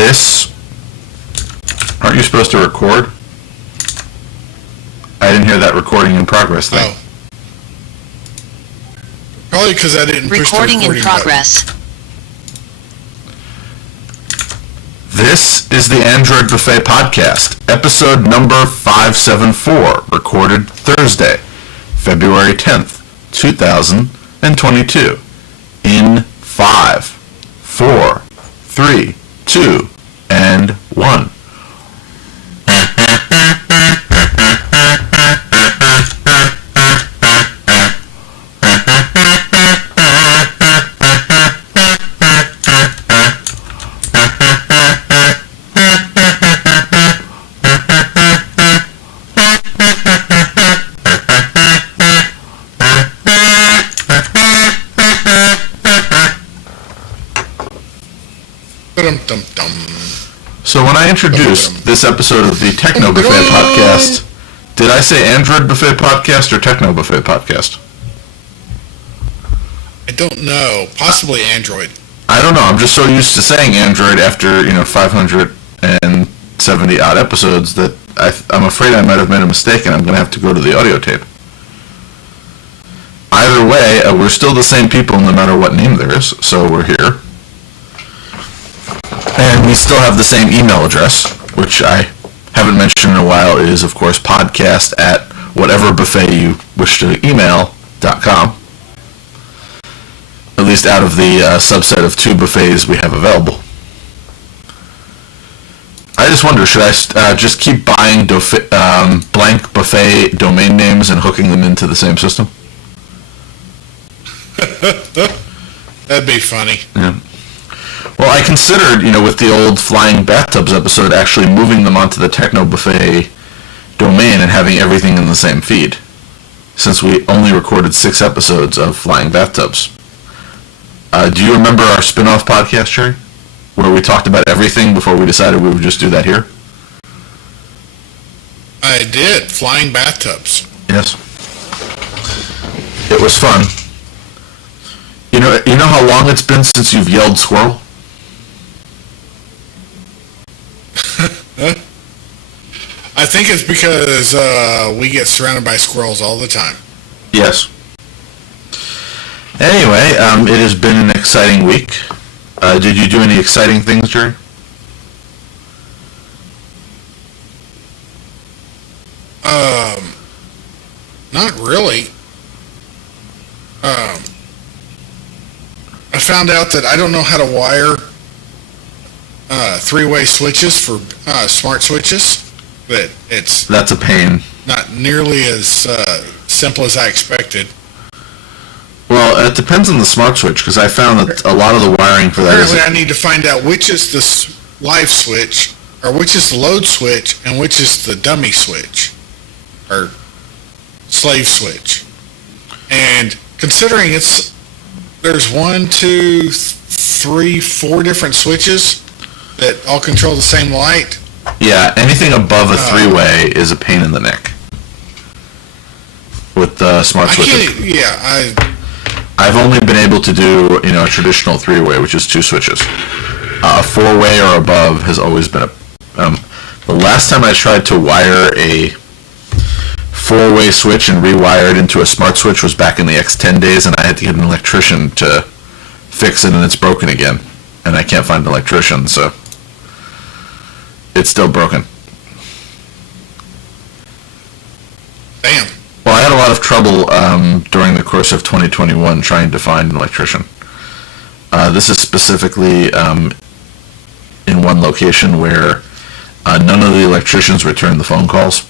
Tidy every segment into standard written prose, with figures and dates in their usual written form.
This... Aren't you supposed to record? I didn't hear that recording in progress thing. Oh. Probably because I didn't push the recording in progress. button. This is the Android Buffet Podcast, episode number 574, recorded Thursday, February 10th, 2022, in 5, 4, 3, 2, and 1. So when I introduced this episode of the Techno Buffet Podcast, did I say Android Buffet Podcast or Techno Buffet Podcast? I don't know. Possibly Android. I don't know. I'm just so used to saying Android after, 570 odd episodes that I'm afraid I might have made a mistake and I'm going to have to go to the audio tape. Either way, we're still the same people no matter what name there is, so we're here. And we still have the same email address, which I haven't mentioned in a while. It is, of course, podcast at whatever buffet you wish to email.com. At least out of the subset of 2 buffets we have available. I just wonder, should I just keep buying blank buffet domain names and hooking them into the same system? That'd be funny. Yeah. Well, I considered, with the old Flying Bathtubs episode, actually moving them onto the Techno Buffet domain and having everything in the same feed, since we only recorded 6 episodes of Flying Bathtubs. Do you remember our spin-off podcast, Jerry, where we talked about everything before we decided we would just do that here? I did. Flying Bathtubs. Yes. It was fun. You know how long it's been since you've yelled squirrel? I think it's because we get surrounded by squirrels all the time. Yes. Anyway, it has been an exciting week. Did you do any exciting things, Jerry? Not really. I found out that I don't know how to wire 3-way switches for smart switches. But That's a pain. Not nearly as simple as I expected. Well, it depends on the smart switch, because I found that a lot of the wiring for that Apparently I need to find out which is the live switch, or which is the load switch, and which is the dummy switch, or slave switch. And considering there's 1, 2, 3, 4 different switches that all control the same light. Yeah, anything above a 3-way is a pain in the neck with the smart switches. I've only been able to do, a traditional 3-way, which is 2 switches. 4-way or above has always been the last time I tried to wire a 4-way switch and rewire it into a smart switch was back in the X10 days, and I had to get an electrician to fix it, and it's broken again. And I can't find an electrician, so it's still broken. Damn. Well, I had a lot of trouble during the course of 2021 trying to find an electrician. This is specifically in one location where none of the electricians return the phone calls.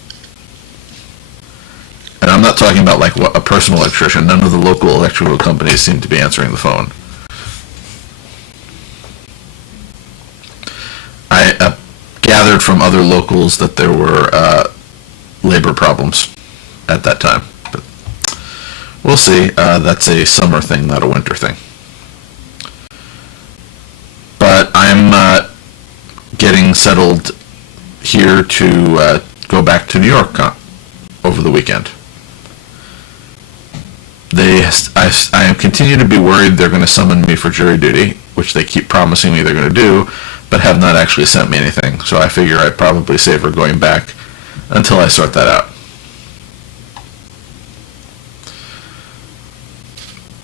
And I'm not talking about like a personal electrician. None of the local electrical companies seem to be answering the phone. I gathered from other locals that there were labor problems at that time. But we'll see. That's a summer thing, not a winter thing. But I'm getting settled here to go back to New York over the weekend. I continue to be worried they're going to summon me for jury duty, which they keep promising me they're going to do, but have not actually sent me anything. So I figure I'd probably save her going back until I sort that out.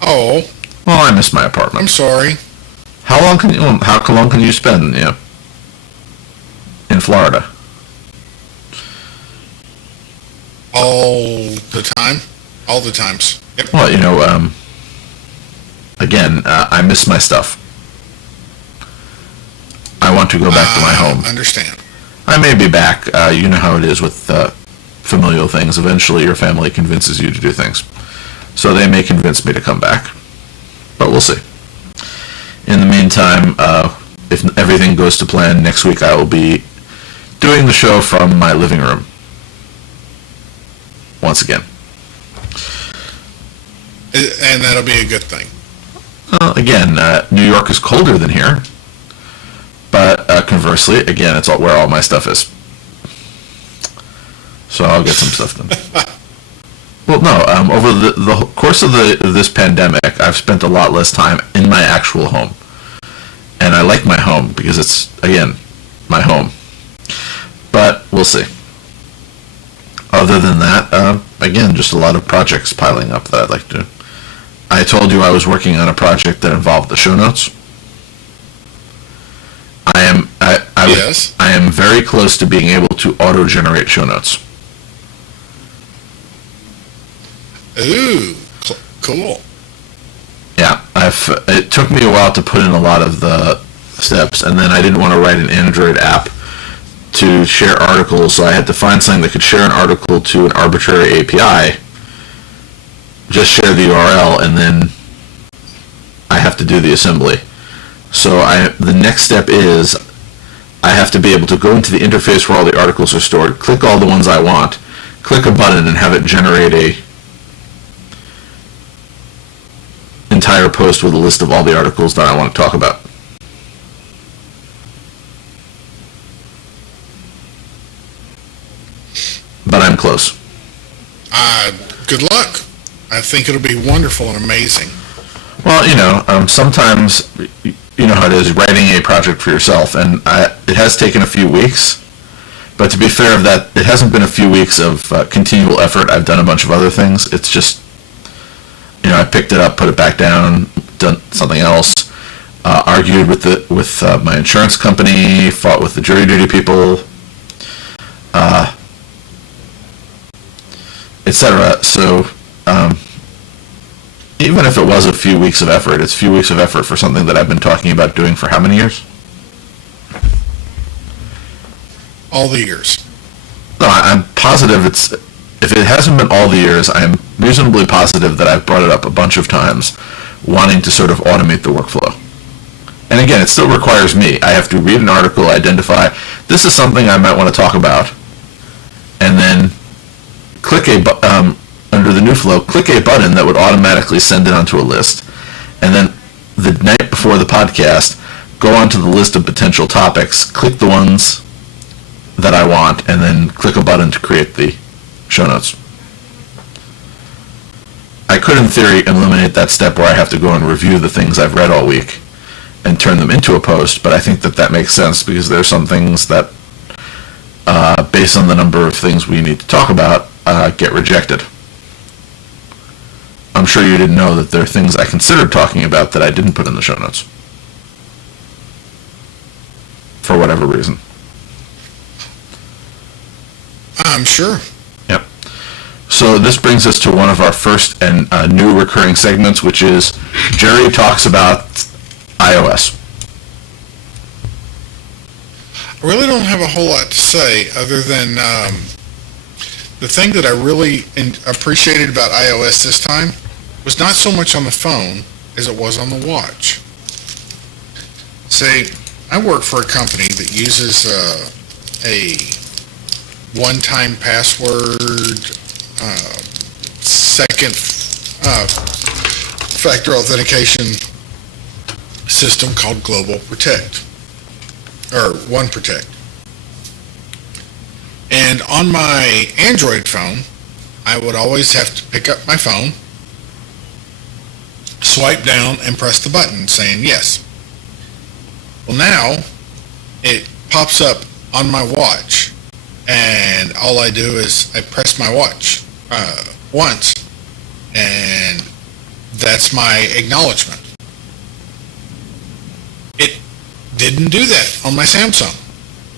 Oh, Well, I miss my apartment. I'm sorry. How long can you spend, in Florida? All the time. All the times. Yep. Well, again, I miss my stuff. I want to go back to my home. Understand. I may be back. You know how it is with familial things. Eventually, your family convinces you to do things. So they may convince me to come back. But we'll see. In the meantime, if everything goes to plan, next week I will be doing the show from my living room. Once again. And that'll be a good thing. Again, New York is colder than here. But conversely, again, it's where all my stuff is. So I'll get some stuff done. Well, no, over the course of this pandemic, I've spent a lot less time in my actual home. And I like my home because it's, again, my home. But we'll see. Other than that, again, just a lot of projects piling up that I'd like to do. I told you I was working on a project that involved the show notes. Yes. I am very close to being able to auto-generate show notes. Ooh, cool. Yeah, it took me a while to put in a lot of the steps, and then I didn't want to write an Android app to share articles, so I had to find something that could share an article to an arbitrary API, just share the URL, and then I have to do the assembly. So the next step is I have to be able to go into the interface where all the articles are stored, click all the ones I want, click a button, and have it generate a entire post with a list of all the articles that I want to talk about. But I'm close. Good luck. I think it'll be wonderful and amazing. Well, sometimes, you know how it is, writing a project for yourself, and it has taken a few weeks, but to be fair of that, it hasn't been a few weeks of continual effort. I've done a bunch of other things. It's just, I picked it up, put it back down, done something else, argued with my insurance company, fought with the jury duty people, etc. So, even if it was a few weeks of effort, it's a few weeks of effort for something that I've been talking about doing for how many years? All the years. No, I'm positive if it hasn't been all the years, I'm reasonably positive that I've brought it up a bunch of times, wanting to sort of automate the workflow. And again, it still requires me. I have to read an article, identify, this is something I might want to talk about, and then click under the new flow, click a button that would automatically send it onto a list. And then the night before the podcast, go onto the list of potential topics, click the ones that I want, and then click a button to create the show notes. I could, in theory, eliminate that step where I have to go and review the things I've read all week and turn them into a post, but I think that makes sense because there's some things that, based on the number of things we need to talk about, get rejected. I'm sure you didn't know that there are things I considered talking about that I didn't put in the show notes. For whatever reason. I'm sure. Yep. So this brings us to one of our first and new recurring segments, which is Jerry talks about iOS. I really don't have a whole lot to say other than the thing that I really appreciated about iOS this time was not so much on the phone as it was on the watch. Say, I work for a company that uses a one-time password, second factor authentication system called Global Protect, or One Protect. And on my Android phone, I would always have to pick up my phone, swipe down, and press the button saying yes. Well, now, it pops up on my watch, and all I do is I press my watch once, and that's my acknowledgement. It didn't do that on my Samsung.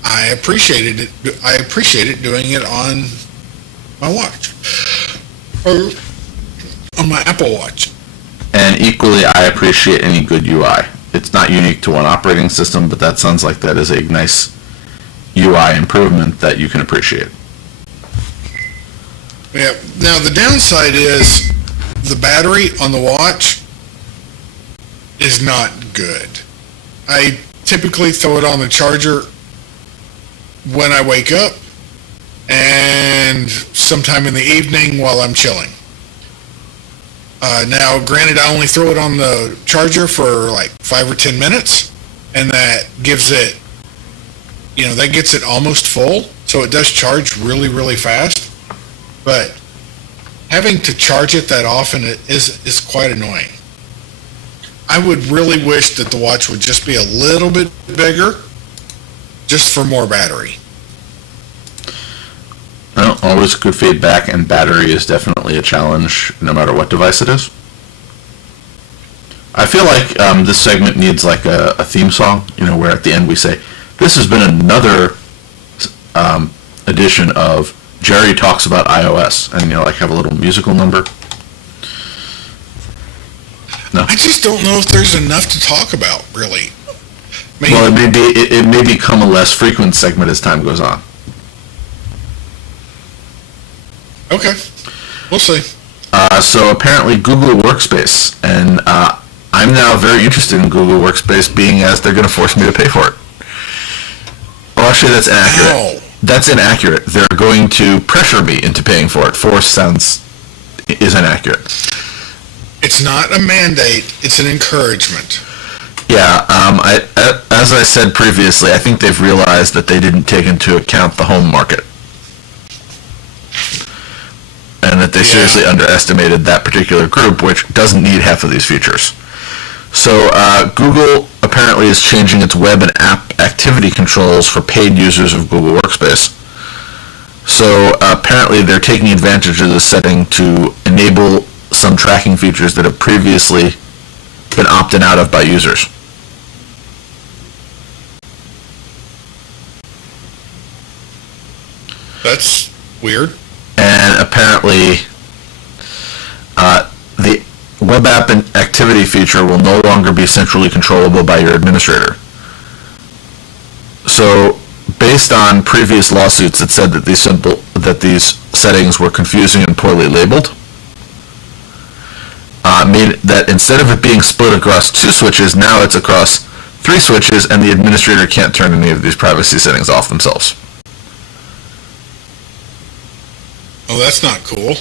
I appreciated it. I appreciated doing it on my watch or on my Apple Watch. And equally, I appreciate any good UI. It's not unique to one operating system, but that sounds like that is a nice UI improvement that you can appreciate. Yeah. Now the downside is the battery on the watch is not good. I typically throw it on the charger when I wake up and sometime in the evening while I'm chilling. Now, granted, I only throw it on the charger for like 5 or 10 minutes, and that gives it, that gets it almost full, so it does charge really, really fast. But having to charge it that often is quite annoying. I would really wish that the watch would just be a little bit bigger, just for more battery. Well, always good feedback, and battery is definitely a challenge, no matter what device it is. I feel like this segment needs like a theme song, where at the end we say, "This has been another edition of Jerry Talks About iOS," and have a little musical number. No? I just don't know if there's enough to talk about, really. Well, it may become a less frequent segment as time goes on. Okay, we'll see. So apparently Google Workspace, and I'm now very interested in Google Workspace, being as they're going to force me to pay for it. Well, actually, that's inaccurate. Ow. That's inaccurate. They're going to pressure me into paying for it. Force is inaccurate. It's not a mandate, it's an encouragement. Yeah, as I said previously, I think they've realized that they didn't take into account the home market. And that they seriously underestimated that particular group, which doesn't need half of these features. So Google apparently is changing its web and app activity controls for paid users of Google Workspace. So apparently they're taking advantage of this setting to enable some tracking features that have previously been opted out of by users. That's weird. And apparently the web app and activity feature will no longer be centrally controllable by your administrator. So based on previous lawsuits that said that these settings were confusing and poorly labeled, mean that instead of it being split across 2 switches, now it's across 3 switches, and the administrator can't turn any of these privacy settings off themselves. Oh, that's not cool.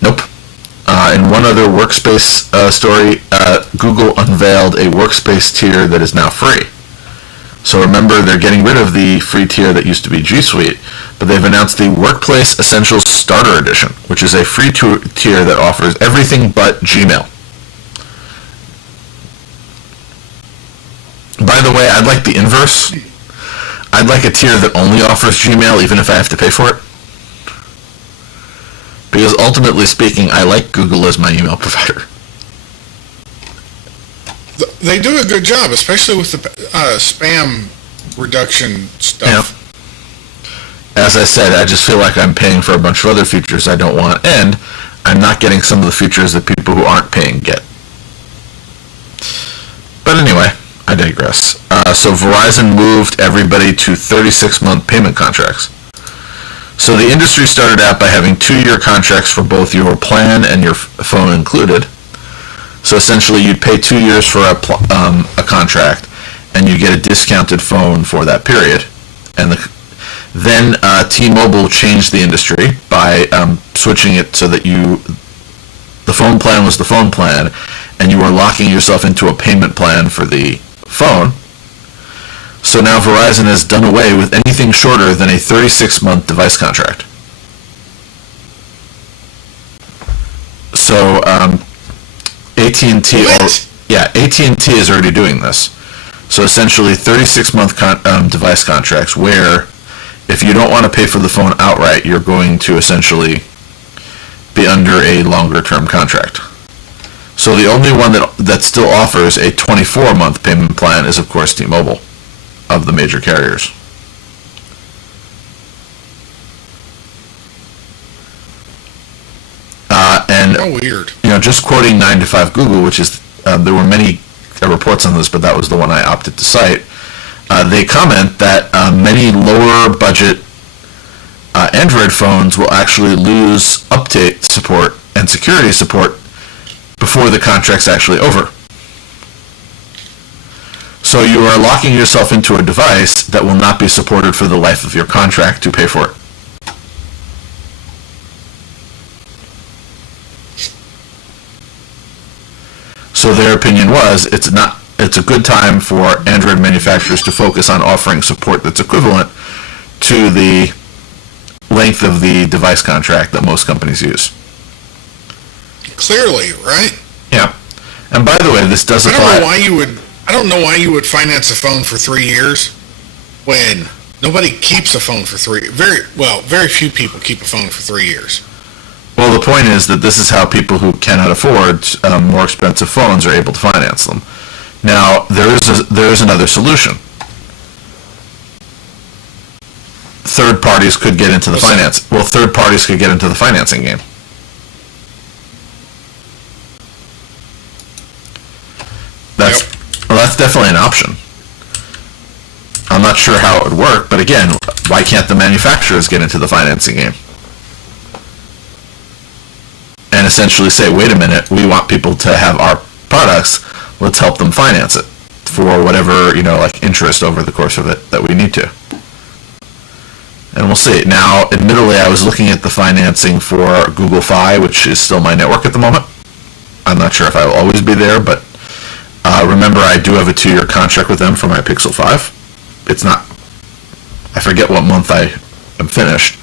Nope. In one other workspace story, Google unveiled a workspace tier that is now free. So remember, they're getting rid of the free tier that used to be G Suite, but they've announced the Workplace Essentials Starter Edition, which is a free tier that offers everything but Gmail. By the way, I'd like the inverse. I'd like a tier that only offers Gmail, even if I have to pay for it. Because ultimately speaking, I like Google as my email provider. They do a good job, especially with the spam reduction stuff. Yeah. As I said, I just feel like I'm paying for a bunch of other features I don't want, and I'm not getting some of the features that people who aren't paying get. But anyway, I digress. So Verizon moved everybody to 36-month payment contracts. So the industry started out by having 2-year contracts for both your plan and your phone included. So essentially, you'd pay 2 years for a contract, and you get a discounted phone for that period. And then T-Mobile changed the industry by switching it so that the phone plan was the phone plan, and you were locking yourself into a payment plan for the phone. So now Verizon has done away with anything shorter than a 36-month device contract. So AT&T... Yeah, AT&T is already doing this. So essentially 36-month device contracts where if you don't want to pay for the phone outright, you're going to essentially be under a longer-term contract. So the only one that still offers a 24-month payment plan is, of course, T-Mobile of the major carriers. And Oh, weird. Just quoting 9 to 5 Google, which is there were many reports on this, but that was the one I opted to cite. They comment that many lower budget Android phones will actually lose update support and security support before the contract's actually over. So you are locking yourself into a device that will not be supported for the life of your contract to pay for it. So their opinion was it's a good time for Android manufacturers to focus on offering support that's equivalent to the length of the device contract that most companies use. Clearly, right? Yeah. And by the way, this does apply. I don't know why you would finance a phone for 3 years when nobody keeps a phone for very few people keep a phone for 3 years. Well, the point is that this is how people who cannot afford more expensive phones are able to finance them. Now, there is another solution. Third parties could get into the finance. Well, third parties could get into the financing game. That's definitely an option. I'm not sure how it would work, but again, why can't the manufacturers get into the financing game? And essentially say, wait a minute, we want people to have our products, let's help them finance it for whatever, like interest over the course of it that we need to. And we'll see. Now, admittedly, I was looking at the financing for Google Fi, which is still my network at the moment. I'm not sure if I will always be there, but remember, I do have a 2-year contract with them for my Pixel 5. It's not, I forget what month I am finished,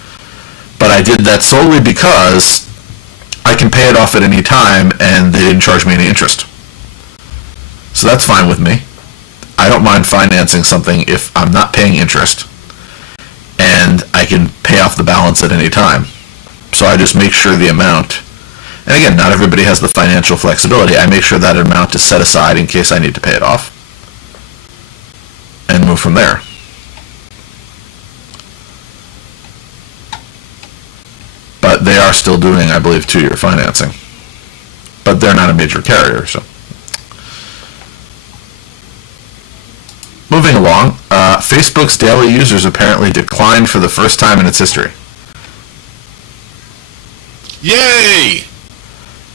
but I did that solely because I can pay it off at any time, and they didn't charge me any interest. So that's fine with me. I don't mind financing something if I'm not paying interest, and I can pay off the balance at any time. So I just make sure the amount, and again, not everybody has the financial flexibility, I make sure that amount is set aside in case I need to pay it off, and move from there. But they are still doing, I believe, 2-year financing. But they're not a major carrier, so. Moving along, Facebook's daily users apparently declined for the first time in its history. Yay!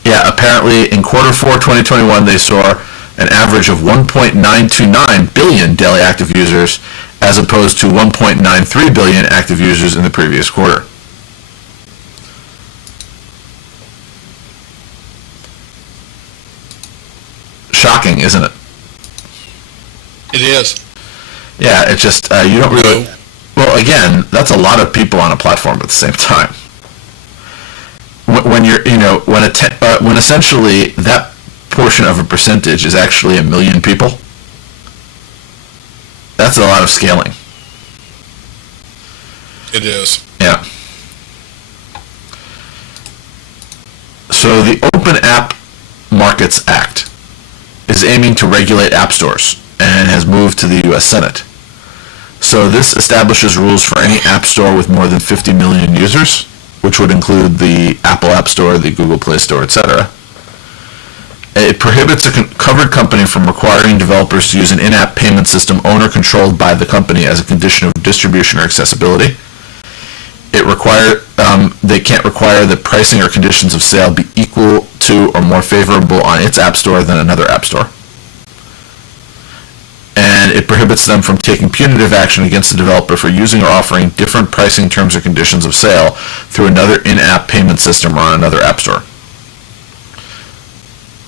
Yeah, apparently in Q4 2021, they saw an average of 1.929 billion daily active users, as opposed to 1.93 billion active users in the previous quarter. Shocking, isn't it? It is. Yeah, it's just, you don't really... Well, again, that's a lot of people on a platform at the same time. When you're, when essentially that portion of a percentage is actually 1 million people, that's a lot of scaling. It is. Yeah. So the Open App Markets Act is aiming to regulate app stores and has moved to the U.S. Senate. So this establishes rules for any app store with more than 50 million users, which would include the Apple App Store, the Google Play Store, etc. It prohibits a covered company from requiring developers to use an in-app payment system owned or controlled by the company as a condition of distribution or accessibility. They can't require that pricing or conditions of sale be equal to or more favorable on its app store than another app store. And it prohibits them from taking punitive action against the developer for using or offering different pricing terms or conditions of sale through another in-app payment system or on another app store.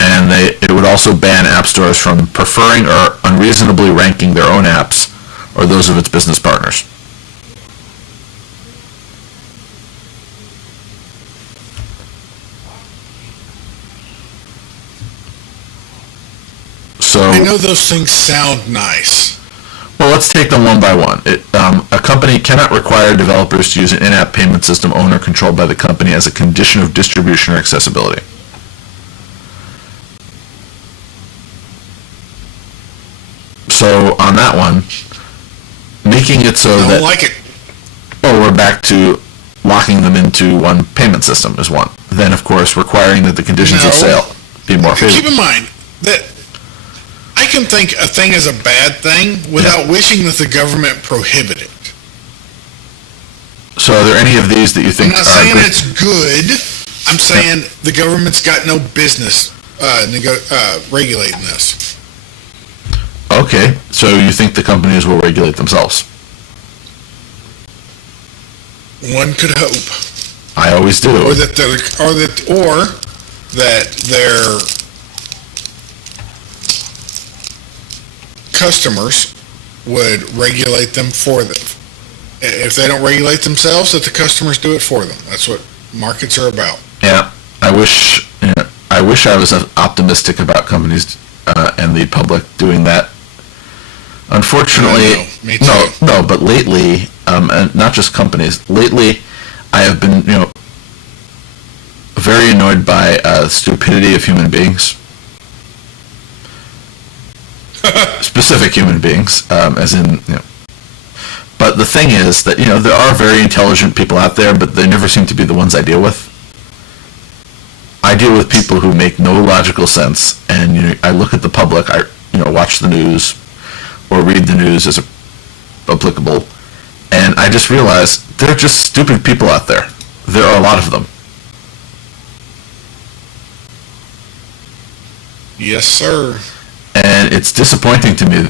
And it would also ban app stores from preferring or unreasonably ranking their own apps or those of its business partners. know those things sound nice. Well, let's take them one by one. A company cannot require developers to use an in-app payment system owned or controlled by the company as a condition of distribution or accessibility. So on that one, making it so I that... don't like it. Oh, we're back to locking them into one payment system is one. Then, of course, requiring that the conditions of No. sale be more favorable. Keep in mind that I can think a thing is a bad thing without wishing that the government prohibit it. So are there any of these that you think I'm not are saying good? it's good. I'm saying the government's got no business regulating this. Okay, so you think the companies will regulate themselves? One could hope, I always do. or that their customers would regulate them for them. If they don't regulate themselves, that the customers do it for them. That's what markets are about. Yeah, I wish I was optimistic about companies and the public doing that. Unfortunately, I know, me too. no, but lately, and not just companies. Lately, I have been, very annoyed by stupidity of human beings, specific human beings, as in, But the thing is that there are very intelligent people out there, but they never seem to be the ones I deal with. I deal with people who make no logical sense, and I look at the public. I watch the news or read the news as applicable, and I just realize there are just stupid people out there. There are a lot of them. Yes, sir. And it's disappointing to me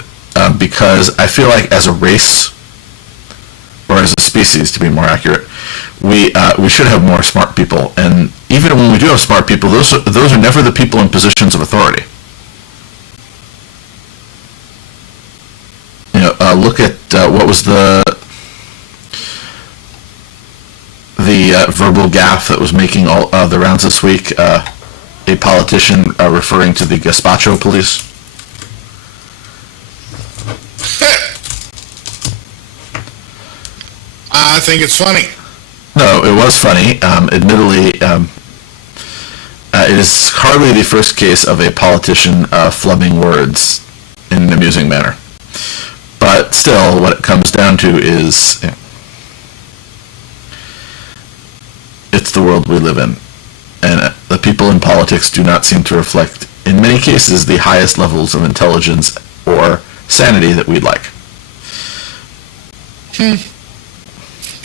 because I feel like as a race, or as a species to be more accurate, we should have more smart people. And even when we do have smart people, those are never the people in positions of authority. Look at what was the verbal gaffe that was making all the rounds this week. A politician referring to the gazpacho police. I think it's funny. No, it was funny. Admittedly, it is hardly the first case of a politician flubbing words in an amusing manner. But still, what it comes down to is it's the world we live in. And the people in politics do not seem to reflect, in many cases, the highest levels of intelligence or sanity that we'd like.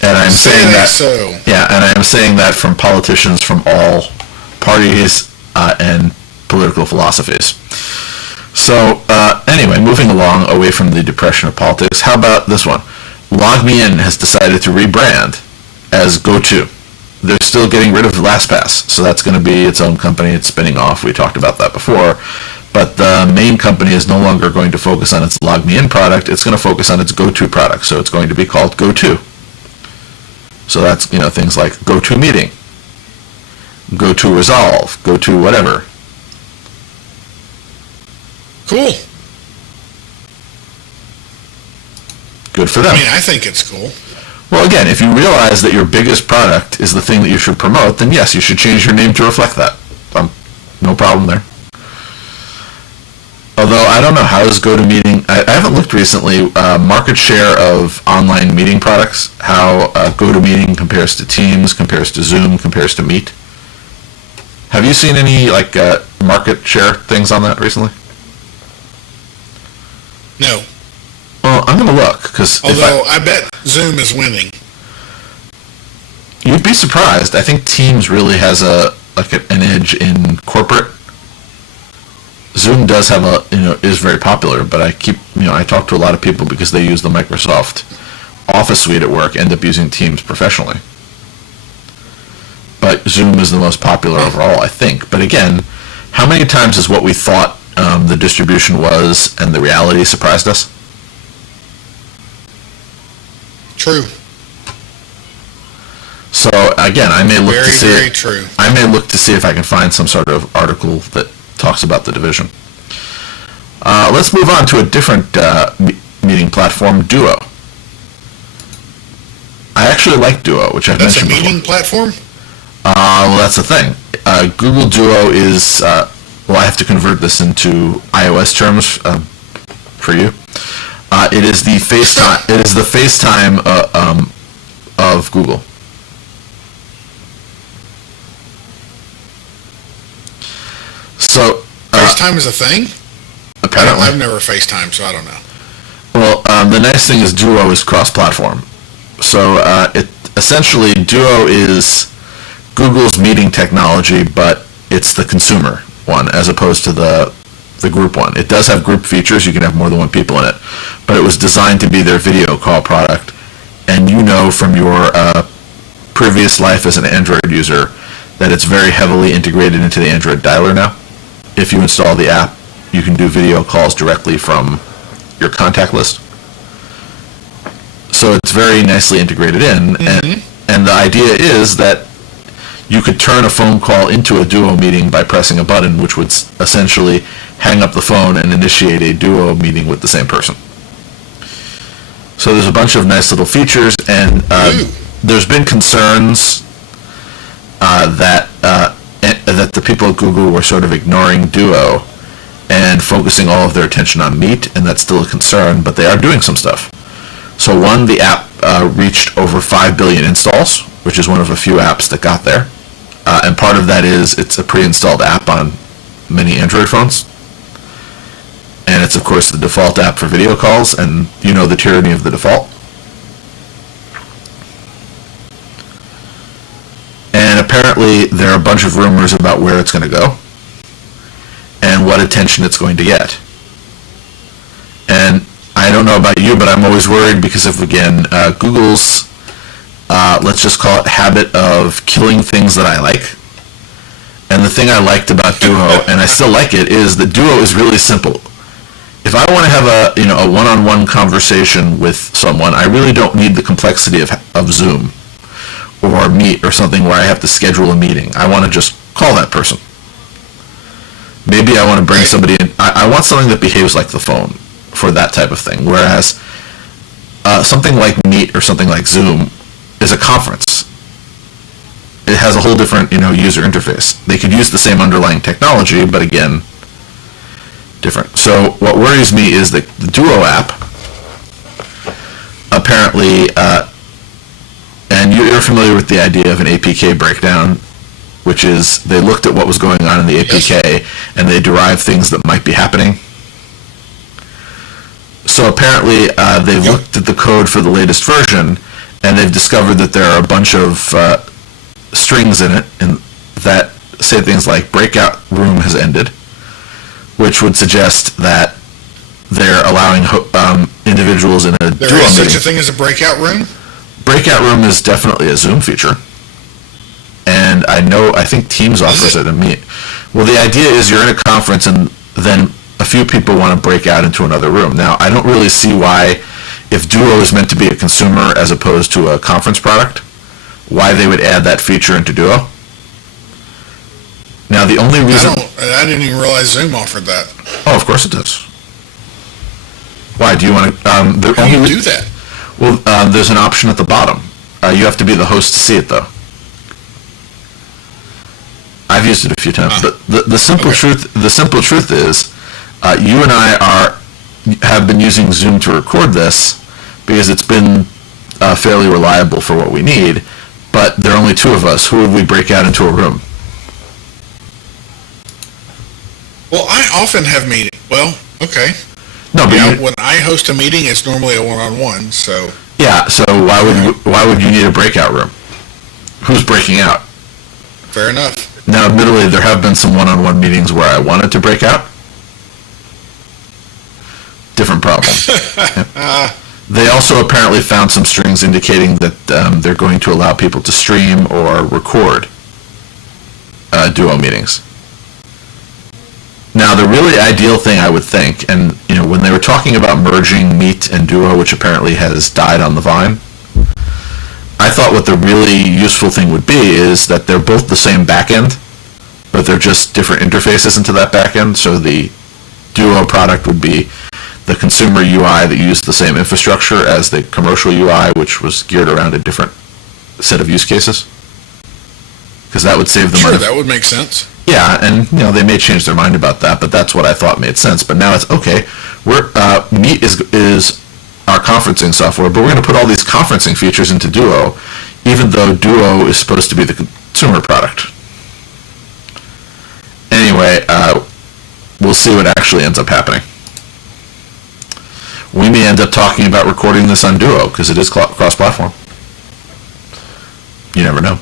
And I'm saying that, and I'm saying that from politicians from all parties and political philosophies. So anyway, moving along away from the depression of politics, how about this one? LogMeIn has decided to rebrand as GoTo. They're still getting rid of LastPass, so that's going to be its own company. It's spinning off. We talked about that before. But the main company is no longer going to focus on its LogMeIn product. It's going to focus on its GoTo product, so it's going to be called GoTo. So that's, things like GoToMeeting, GoToResolve, GoTo whatever. Cool. Good for them. I mean, I think it's cool. Well, again, if you realize that your biggest product is the thing that you should promote, then yes, you should change your name to reflect that. No problem there. Although, I don't know, how is GoToMeeting... I haven't looked recently, market share of online meeting products, how GoToMeeting compares to Teams, compares to Zoom, compares to Meet. Have you seen any, market share things on that recently? No. Well, I'm going to look, because... Although, I bet Zoom is winning. You'd be surprised. I think Teams really has an edge in corporate. Zoom does have is very popular, but I talk to a lot of people because they use the Microsoft Office suite at work, end up using Teams professionally. But Zoom is the most popular overall, I think. But again, how many times has what we thought the distribution was and the reality surprised us? True. So again, I may look to see. Very true. I may look to see if I can find some sort of article that talks about the division. Let's move on to a different meeting platform, Duo. I actually like Duo, which I've mentioned before. That's a meeting platform? Well, that's the thing. Google Duo is, well, I have to convert this into iOS terms for you. It is the FaceTime. It is the FaceTime of Google. So FaceTime is a thing? Apparently, I've never FaceTime, so I don't know. Well, the nice thing is Duo is cross-platform. So it essentially Duo is Google's meeting technology, but it's the consumer one as opposed to the group one. It does have group features. You can have more than one people in it, but it was designed to be their video call product. And you know from your previous life as an Android user that it's very heavily integrated into the Android dialer now. If you install the app, you can do video calls directly from your contact list. So it's very nicely integrated in, and the idea is that you could turn a phone call into a Duo meeting by pressing a button, which would essentially hang up the phone and initiate a Duo meeting with the same person. So there's a bunch of nice little features, and there's been concerns that the people at Google were sort of ignoring Duo and focusing all of their attention on Meet, and that's still a concern, but they are doing some stuff. So one, the app reached over 5 billion installs, which is one of a few apps that got there. And part of that is it's a pre-installed app on many Android phones. And it's, of course, the default app for video calls, and you know the tyranny of the default. And apparently there are a bunch of rumors about where it's going to go and what attention it's going to get. And I don't know about you, but I'm always worried because of, again, Google's, let's just call it, habit of killing things that I like. And the thing I liked about Duo, and I still like it, is that Duo is really simple. If I want to have a one-on-one conversation with someone, I really don't need the complexity of Zoom or Meet or something where I have to schedule a meeting. I want to just call that person. Maybe I want to bring somebody in. I want something that behaves like the phone for that type of thing, whereas something like Meet or something like Zoom is a conference. It has a whole different, user interface. They could use the same underlying technology, but again, different. So what worries me is that the Duo app, apparently, and you're familiar with the idea of an APK breakdown, which is they looked at what was going on in the APK and they derived things that might be happening. So apparently they've looked at the code for the latest version and they've discovered that there are a bunch of strings in it and that say things like breakout room has ended, which would suggest that they're allowing individuals in a Duo meeting. There is such a thing as a breakout room? Breakout room is definitely a Zoom feature. And I think Teams offers it in Meet. Well, the idea is you're in a conference and then a few people want to break out into another room. Now, I don't really see why, if Duo is meant to be a consumer as opposed to a conference product, why they would add that feature into Duo. Now, the only reason... I didn't even realize Zoom offered that. Oh, of course it does. Why? Do you want to... How do you do that? Well, there's an option at the bottom. You have to be the host to see it, though. I've used it a few times, but the simple truth is, you and I have been using Zoom to record this because it's been fairly reliable for what we need. But there are only two of us. Who would we break out into a room? Well, I often have meetings. Well, okay. No, but when I host a meeting, it's normally a one-on-one. So yeah. So why would you need a breakout room? Who's breaking out? Fair enough. Now, admittedly, there have been some one-on-one meetings where I wanted to break out. Different problem. They also apparently found some strings indicating that they're going to allow people to stream or record Duo meetings. Now, the really ideal thing, I would think, and when they were talking about merging Meet and Duo, which apparently has died on the vine, I thought what the really useful thing would be is that they're both the same backend, but they're just different interfaces into that backend. So the Duo product would be the consumer UI that used the same infrastructure as the commercial UI, which was geared around a different set of use cases. Because that would save them Sure, money. that would make sense. Yeah, and they may change their mind about that, but that's what I thought made sense. But now it's okay. Meet is our conferencing software, but we're going to put all these conferencing features into Duo, even though Duo is supposed to be the consumer product. Anyway, we'll see what actually ends up happening. We may end up talking about recording this on Duo because it is cross-platform. You never know.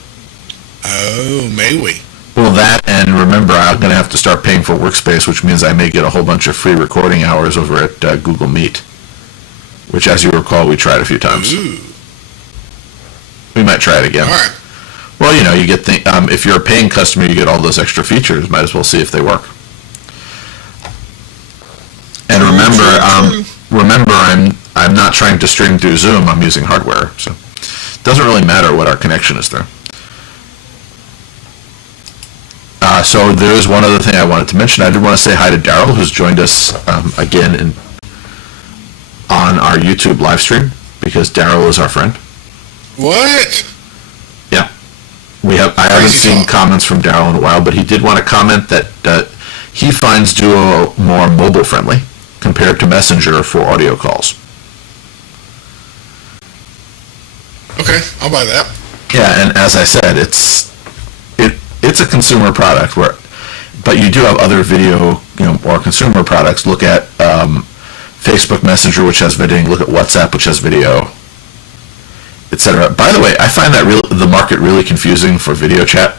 Oh, may we? Well, that, and remember, I'm going to have to start paying for Workspace, which means I may get a whole bunch of free recording hours over at Google Meet, which, as you recall, we tried a few times. Ooh. We might try it again. All right. Well, you get if you're a paying customer, you get all those extra features. Might as well see if they work. And remember, I'm not trying to stream through Zoom. I'm using hardware, so it doesn't really matter what our connection is through. So there is one other thing I wanted to mention. I did want to say hi to Daryl, who's joined us again on our YouTube live stream, because Daryl is our friend. What? Yeah. I haven't seen comments from Daryl in a while, but he did want to comment that he finds Duo more mobile friendly compared to Messenger for audio calls. Okay, I'll buy that. Yeah, and as I said, it's a consumer product, but you do have other video, or consumer products. Look at Facebook Messenger, which has video. Look at WhatsApp, which has video, etc. By the way, I find that the market really confusing for video chat.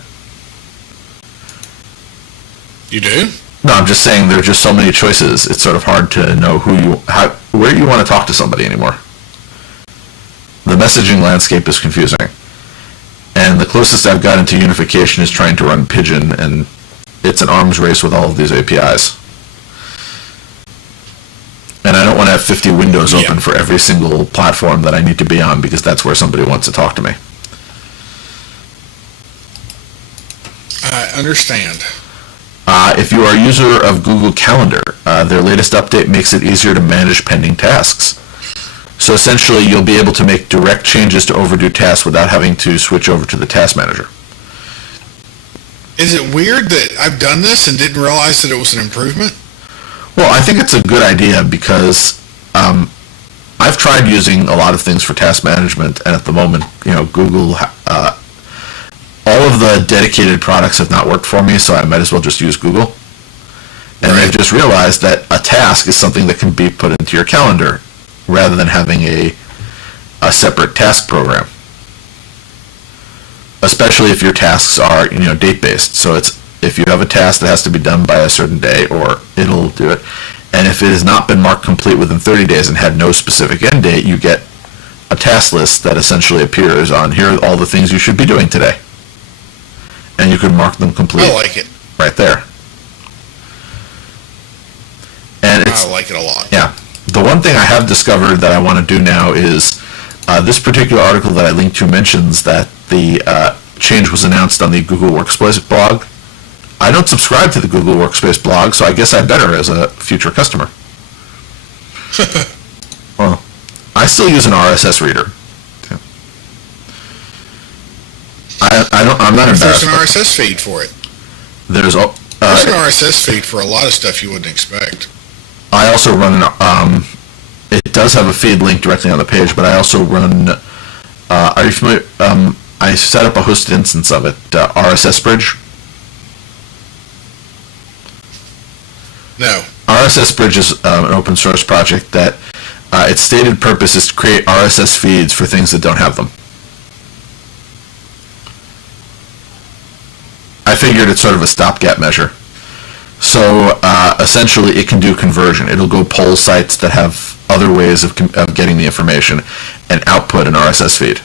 You do? No, I'm just saying there are just so many choices. It's sort of hard to know where you want to talk to somebody anymore. The messaging landscape is confusing. And the closest I've gotten to unification is trying to run Pigeon, and it's an arms race with all of these APIs. And I don't want to have 50 windows open for every single platform that I need to be on, because that's where somebody wants to talk to me. I understand. If you are a user of Google Calendar, their latest update makes it easier to manage pending tasks. So essentially, you'll be able to make direct changes to overdue tasks without having to switch over to the task manager. Is it weird that I've done this and didn't realize that it was an improvement? Well, I think it's a good idea because I've tried using a lot of things for task management, and at the moment, Google, all of the dedicated products have not worked for me, so I might as well just use Google. And I've just realized that a task is something that can be put into your calendar, rather than having a separate task program. Especially if your tasks are, date-based. So if you have a task that has to be done by a certain day, or it'll do it. And if it has not been marked complete within 30 days and had no specific end date, you get a task list that essentially appears on, here are all the things you should be doing today. And you can mark them complete. I like it. Right there. And I like it a lot. Yeah. The one thing I have discovered that I want to do now is this particular article that I linked to mentions that the change was announced on the Google Workspace blog. I don't subscribe to the Google Workspace blog, so I guess I better as a future customer. Well, I still use an RSS reader. I'm not embarrassed. There's an RSS feed for it. There's an RSS feed for a lot of stuff you wouldn't expect. I also run it does have a feed link directly on the page, but I also run, are you familiar, I set up a hosted instance of it, RSS Bridge. No. RSS Bridge is an open source project that its stated purpose is to create RSS feeds for things that don't have them. I figured it's sort of a stopgap measure. So essentially, it can do conversion. It'll go poll sites that have other ways of getting the information and output an RSS feed.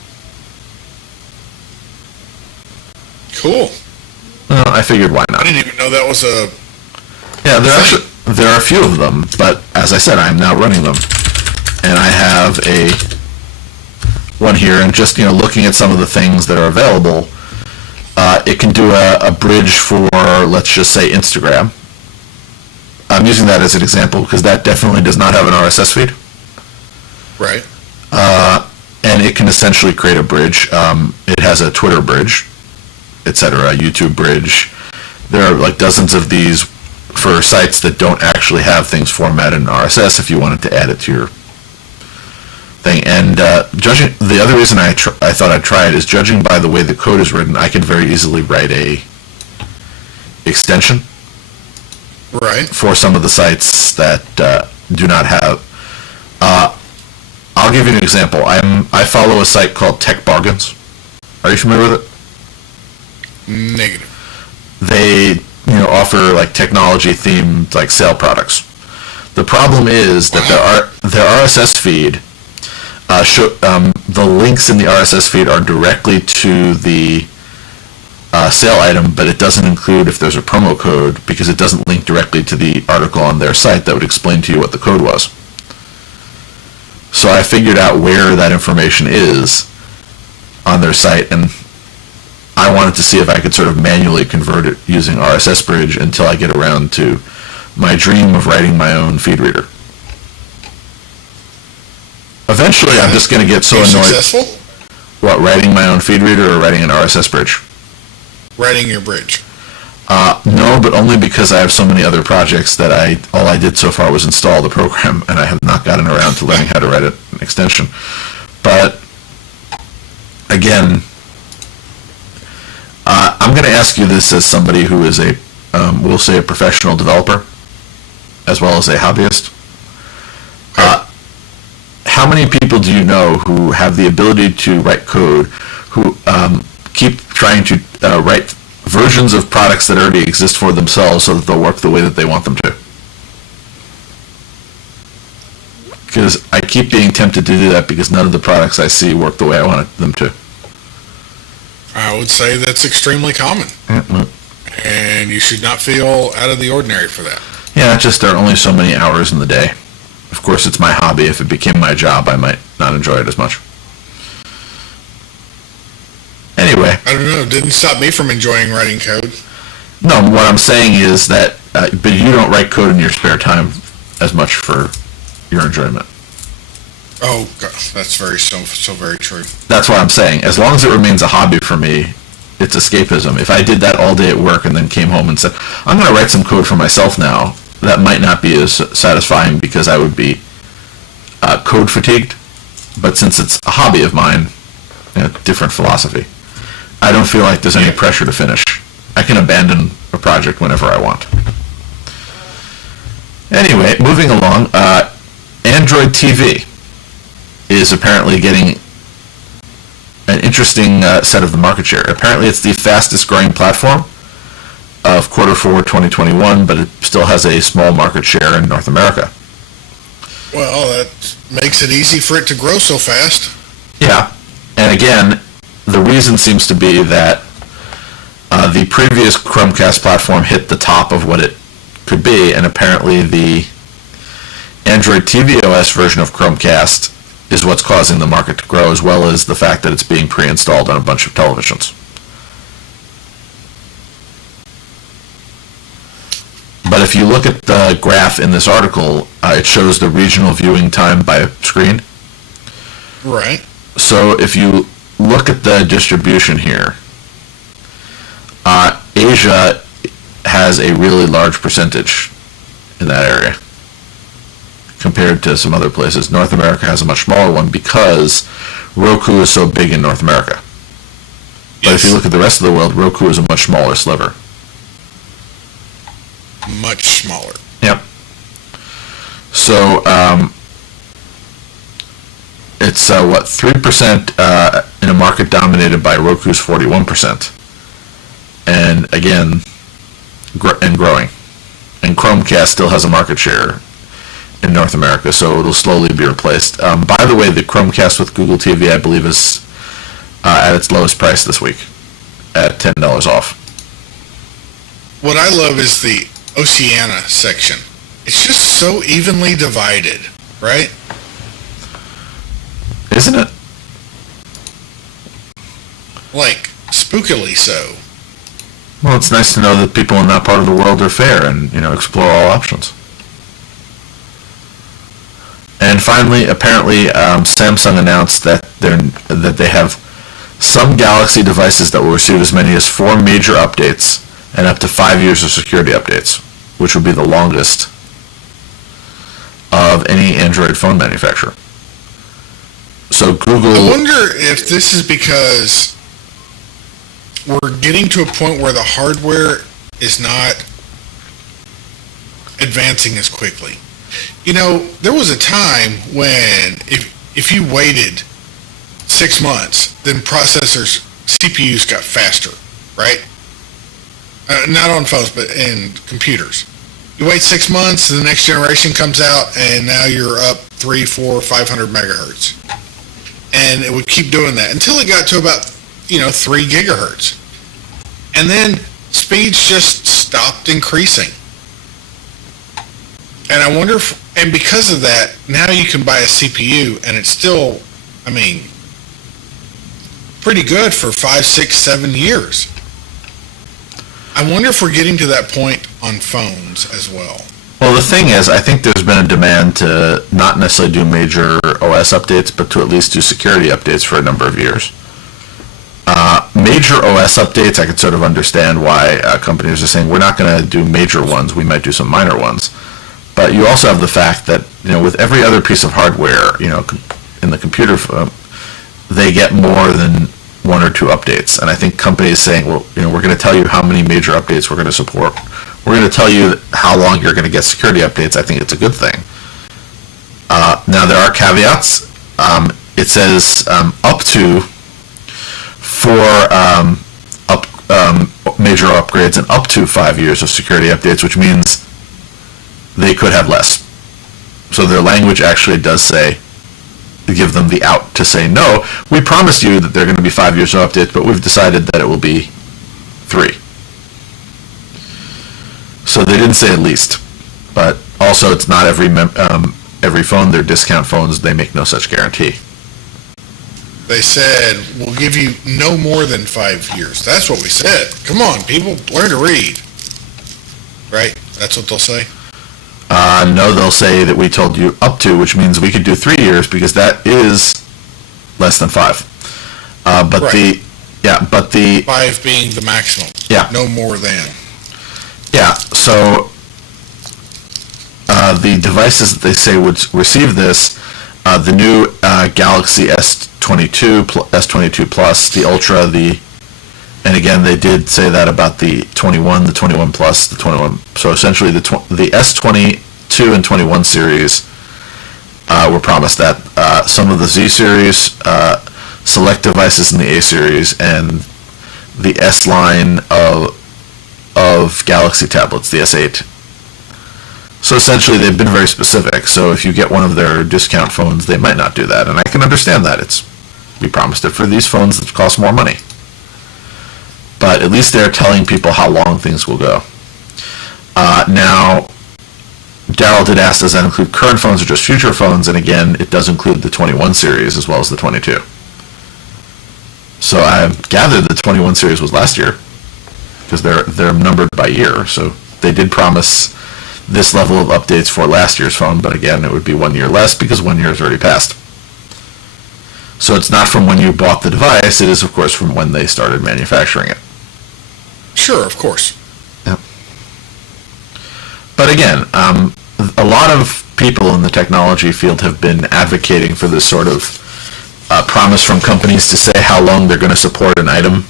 Cool. Well, I figured why not. I didn't even know that was a... Yeah, there are a few of them, but as I said, I'm now running them. And I have one here, and just looking at some of the things that are available, it can do a bridge for, let's just say, Instagram. I'm using that as an example because that definitely does not have an RSS feed. Right. And it can essentially create a bridge. It has a Twitter bridge, etc., a YouTube bridge. There are like dozens of these for sites that don't actually have things formatted in RSS if you wanted to add it to your thing. And judging, the other reason I thought I'd try it is judging by the way the code is written, I could very easily write a extension Right. for some of the sites that do not have. I'll give you an example. I follow a site called Tech Bargains. Are you familiar with it? Negative. They offer like technology themed like sale products. The problem is that their RSS feed the links in the RSS feed are directly to the sale item, but it doesn't include if there's a promo code because it doesn't link directly to the article on their site that would explain to you what the code was. So I figured out where that information is on their site, and I wanted to see if I could sort of manually convert it using RSS Bridge until I get around to my dream of writing my own feed reader. Eventually, I'm just going to get so annoyed. Successful? What, writing my own feed reader or writing an RSS bridge? Writing your bridge. No, but only because I have so many other projects that all I did so far was install the program, and I have not gotten around to learning how to write an extension. But again, I'm going to ask you this as somebody who is we'll say a professional developer, as well as a hobbyist. How many people do you know who have the ability to write code, who keep trying to write versions of products that already exist for themselves so that they'll work the way that they want them to? Because I keep being tempted to do that because none of the products I see work the way I want them to. I would say that's extremely common. And you should not feel out of the ordinary for that. Yeah, it's just there are only so many hours in the day. Of course, it's my hobby. If it became my job, I might not enjoy it as much. Anyway. I don't know. It didn't stop me from enjoying writing code. No, what I'm saying is that, but you don't write code in your spare time as much for your enjoyment. Oh, God, that's so very true. That's what I'm saying. As long as it remains a hobby for me, it's escapism. If I did that all day at work and then came home and said, I'm going to write some code for myself now, that might not be as satisfying because I would be code fatigued. But since it's a hobby of mine, different philosophy, I don't feel like there's any pressure to finish. I can abandon a project whenever I want. Anyway, moving along, Android TV is apparently getting an interesting set of the market share. Apparently it's the fastest growing platform of Q4 2021, but it still has a small market share in North America. Well, that makes it easy for it to grow so fast. Yeah, and again, the reason seems to be that the previous Chromecast platform hit the top of what it could be, and apparently the Android TV OS version of Chromecast is what's causing the market to grow, as well as the fact that it's being pre-installed on a bunch of televisions. But if you look at the graph in this article, it shows the regional viewing time by screen. Right. So if you look at the distribution here, Asia has a really large percentage in that area compared to some other places. North America has a much smaller one because Roku is so big in North America. But if you look at the rest of the world, Roku is a much smaller sliver. Much smaller. Yep. So it's 3% in a market dominated by Roku's 41%, and again, and growing. And Chromecast still has a market share in North America, so it'll slowly be replaced. By the way, the Chromecast with Google TV, I believe, is at its lowest price this week, at $10 off. What I love is the Oceania section. It's just so evenly divided, right? Isn't it? Like, spookily so. Well, it's nice to know that people in that part of the world are fair and, explore all options. And finally, apparently, Samsung announced that they have some Galaxy devices that will receive as many as 4 major updates and up to 5 years of security updates, which would be the longest of any Android phone manufacturer. So Google... I wonder if this is because we're getting to a point where the hardware is not advancing as quickly. You know, there was a time when if you waited 6 months, then processors, CPUs got faster, right? Not on phones, but in computers. You wait 6 months, the next generation comes out, and now you're up 300, 400, 500 megahertz. And it would keep doing that until it got to about, 3 gigahertz. And then speeds just stopped increasing. And I wonder if, and because of that, now you can buy a CPU, and it's still, pretty good for 5, 6, 7 years. I wonder if we're getting to that point on phones as well. Well, the thing is, I think there's been a demand to not necessarily do major OS updates, but to at least do security updates for a number of years. Major OS updates, I could sort of understand why companies are saying, we're not going to do major ones, we might do some minor ones. But you also have the fact that, with every other piece of hardware, in the computer, they get more than 1 or 2 updates. And I think companies saying, well, we're going to tell you how many major updates we're going to support. We're going to tell you how long you're going to get security updates. I think it's a good thing. Now, there are caveats. It says up to 4 major upgrades and up to 5 years of security updates, which means they could have less. So their language actually does say, give them the out to say, no, we promised you that there are going to be 5 years of updates, but we've decided that it will be 3. So they didn't say at least, but also it's not every phone. They're discount phones. They make no such guarantee. They said, we'll give you no more than 5 years. That's what we said. Come on, people, learn to read. Right? That's what they'll say? No, they'll say that we told you up to, which means we could do 3 years because that is less than 5. But right. but the 5 being the maximum. Yeah. No more than. Yeah. So the devices that they say would receive this, the new Galaxy S22, S22 Plus, the Ultra, and again, they did say that about the 21, the 21 Plus, the 21. So essentially, the S22 and 21 series were promised that. Some of the Z series, select devices in the A series, and the S line of Galaxy tablets, the S8. So essentially, they've been very specific. So if you get one of their discount phones, they might not do that, and I can understand that. We promised it for these phones that cost more money. But at least they're telling people how long things will go. Now, Daryl did ask, does that include current phones or just future phones? And again, it does include the 21 series as well as the 22. So I gathered the 21 series was last year because they're numbered by year. So they did promise this level of updates for last year's phone, but again, it would be 1 year less because 1 year has already passed. So it's not from when you bought the device, it is of course from when they started manufacturing it. Sure, of course. Yeah. But again, a lot of people in the technology field have been advocating for this sort of promise from companies to say how long they're going to support an item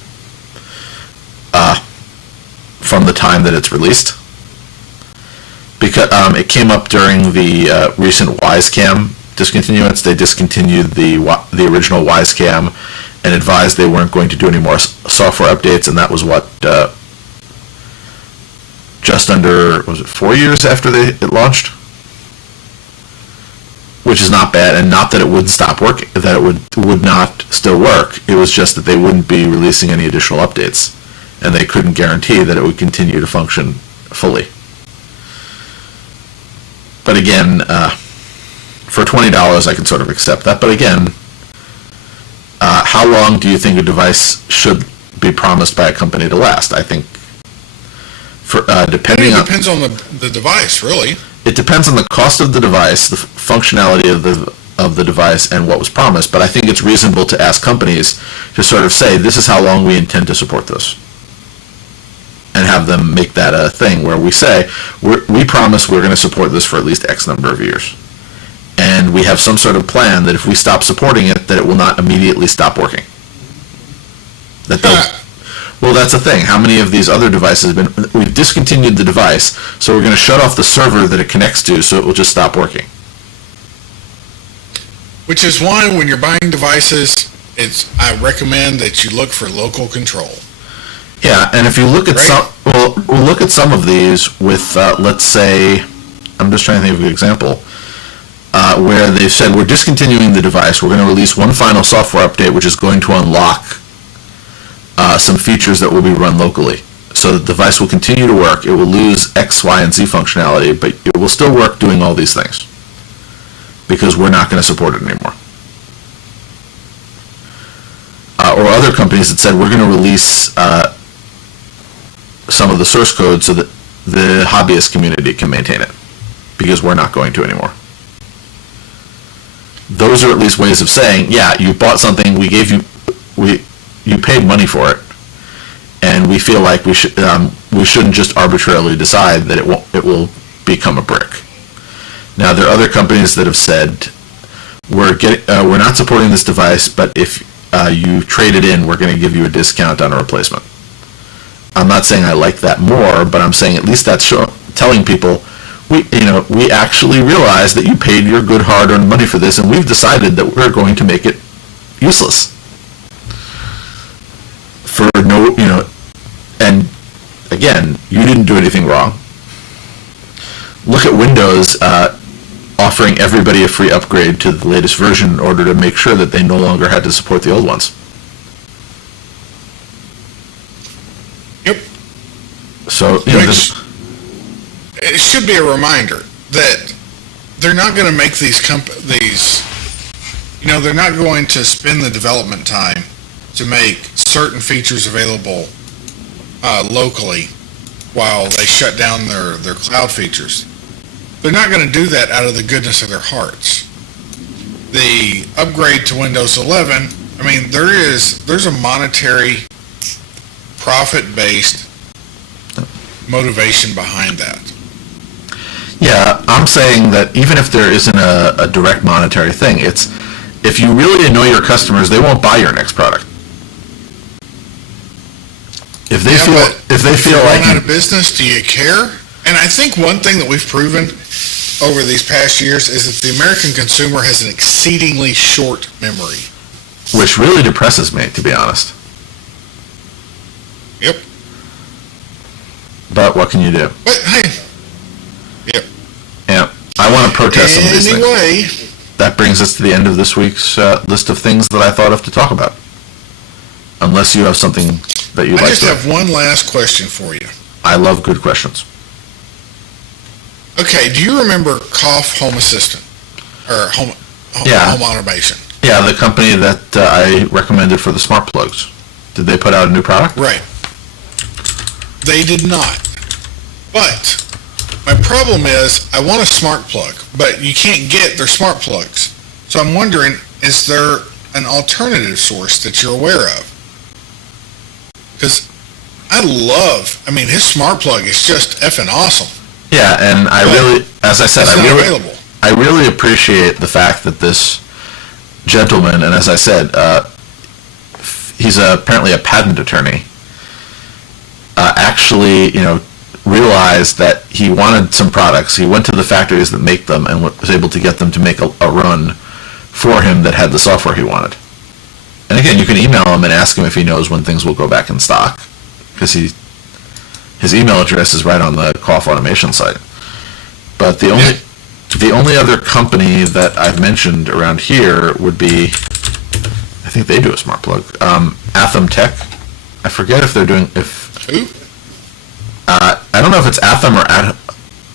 from the time that it's released. Because it came up during the recent Wisecam discontinuance. They discontinued the original Wisecam and advised they weren't going to do any more software updates, and that was what just under, was it 4 years after it launched? Which is not bad, and not that it wouldn't stop working, that it would not still work. It was just that they wouldn't be releasing any additional updates, and they couldn't guarantee that it would continue to function fully. But again, for $20, I can sort of accept that. But again, how long do you think a device should be promised by a company to last? I think, depending It depends on the device, really. it depends on the cost of the device, the functionality of the device, and what was promised. But I think it's reasonable to ask companies to sort of say, this is how long we intend to support this, and have them make that a thing where we say, we promise we're going to support this for at least X number of years. And we have some sort of plan that if we stop supporting it, that it will not immediately stop working. Well, that's the thing. How many of these other devices have been, we've discontinued the device, so we're going to shut off the server that it connects to, so it will just stop working. Which is why when you're buying devices, I recommend that you look for local control. Yeah, and if you look at we'll look at some of these with, let's say, I'm just trying to think of an example, where they've said, we're discontinuing the device, we're going to release one final software update, which is going to unlock some features that will be run locally. So the device will continue to work, it will lose X, Y, and Z functionality, but it will still work doing all these things, because we're not going to support it anymore. Or other companies that said, we're going to release some of the source code so that the hobbyist community can maintain it, because we're not going to anymore. Those are at least ways of saying, yeah, you bought something, you paid money for it, and we feel like we shouldn't just arbitrarily decide that it will become a brick. Now, there are other companies that have said, we're not supporting this device, but if you trade it in, we're going to give you a discount on a replacement. I'm not saying I like that more, but I'm saying at least that's telling people, we actually realize that you paid your good hard-earned money for this, and we've decided that we're going to make it useless. For no, and again, you didn't do anything wrong. Look at Windows offering everybody a free upgrade to the latest version in order to make sure that they no longer had to support the old ones. Yep. So, it should be a reminder that they're not going to make they're not going to spend the development time to make certain features available locally while they shut down their cloud features. They're not going to do that out of the goodness of their hearts. The upgrade to Windows 11, there's a monetary, profit-based motivation behind that. Yeah, I'm saying that even if there isn't a direct monetary thing, it's, if you really annoy your customers, they won't buy your next product. If they feel like you're out of business, do you care? And I think one thing that we've proven over these past years is that the American consumer has an exceedingly short memory. Which really depresses me, to be honest. Yep. But what can you do? But hey. Yep. Yeah. I want to protest some of these things. Anyway. That brings us to the end of this week's list of things that I thought of to talk about. Unless you have something that you'd like to... I just have one last question for you. I love good questions. Okay, do you remember Cough Home Assistant? Or Home Automation? Yeah, the company that I recommended for the smart plugs. Did they put out a new product? Right. They did not. But my problem is I want a smart plug, but you can't get their smart plugs. So I'm wondering, is there an alternative source that you're aware of? Because his smart plug is just effing awesome. Yeah, and I really appreciate the fact that this gentleman, and as I said, he's apparently a patent attorney, actually, realized that he wanted some products. He went to the factories that make them and was able to get them to make a run for him that had the software he wanted. And again, you can email him and ask him if he knows when things will go back in stock, because his email address is right on the Cough Automation site. But the only other company that I've mentioned around here would be, I think they do a smart plug, Athom Tech. I forget if they're doing, Who? I don't know if it's Athom or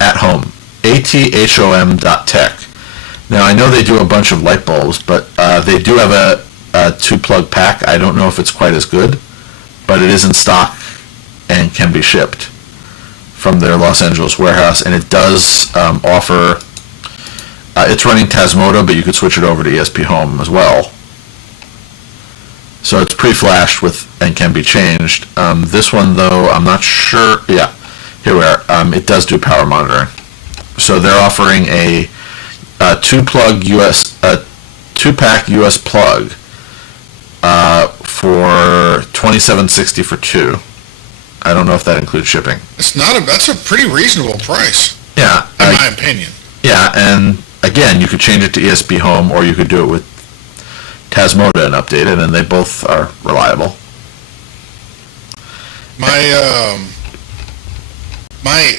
at home. ATHOM.tech. Now, I know they do a bunch of light bulbs, but they do have a two-plug pack. I don't know if it's quite as good, but it is in stock and can be shipped from their Los Angeles warehouse, and it does offer. It's running Tasmoda, but you could switch it over to ESP Home as well. So it's pre-flashed with and can be changed. This one, though, I'm not sure. Yeah, here we are. It does do power monitoring. So they're offering a two-pack US plug for $27.60 for two. I don't know if that includes shipping. That's a pretty reasonable price. Yeah, in my opinion. Yeah, and again, you could change it to ESP Home, or you could do it with Tasmoda and update it, and they both are reliable. My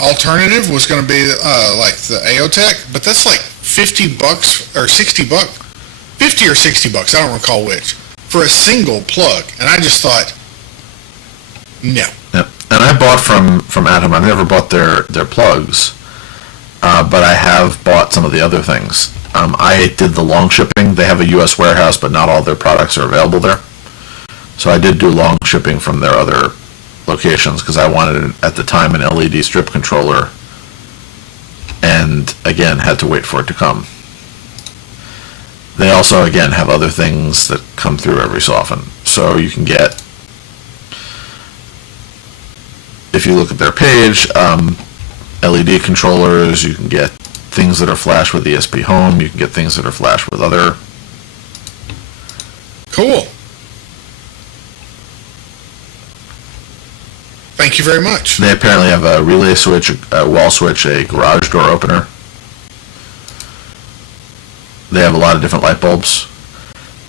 alternative was going to be like the AOTech, but that's like $50 or $60, 50 or $60. I don't recall which, for a single plug, and I just thought, no. Yep. And I bought from Atom. I've never bought their plugs, but I have bought some of the other things. I did the long shipping. They have a U.S. warehouse, but not all their products are available there. So I did do long shipping from their other locations because I wanted, at the time, an LED strip controller, and again, had to wait for it to come. They also, again, have other things that come through every so often. So you can get, if you look at their page, LED controllers, you can get things that are flash with ESP Home, you can get things that are flash with other. Cool. Thank you very much. They apparently have a relay switch, a wall switch, a garage door opener. They have a lot of different light bulbs.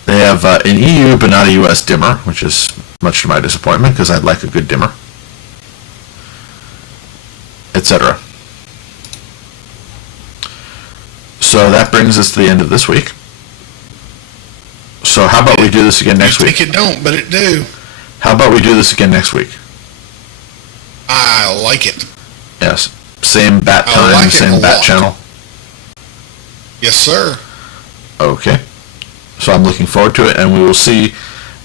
They have an EU but not a US dimmer, which is much to my disappointment because I'd like a good dimmer, etc. So that brings us to the end of this week. So how about we do this again next week? I think it don't, but it do. How about we do this again next week? I like it. Yes. Same bat time, same bat channel? Yes, sir. Okay. So I'm looking forward to it, and we will see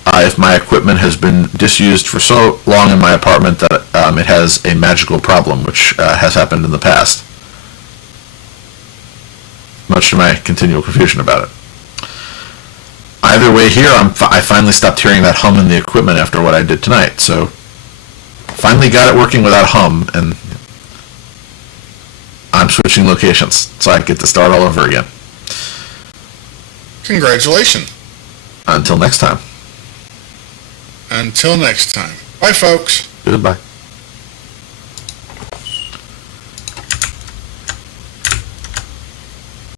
if my equipment has been disused for so long in my apartment that it has a magical problem, which has happened in the past. Much to my continual confusion about it. Either way here, I finally stopped hearing that hum in the equipment after what I did tonight, so finally got it working without hum, and I'm switching locations, so I get to start all over again. Congratulations. Until next time. Until next time. Bye, folks. Goodbye.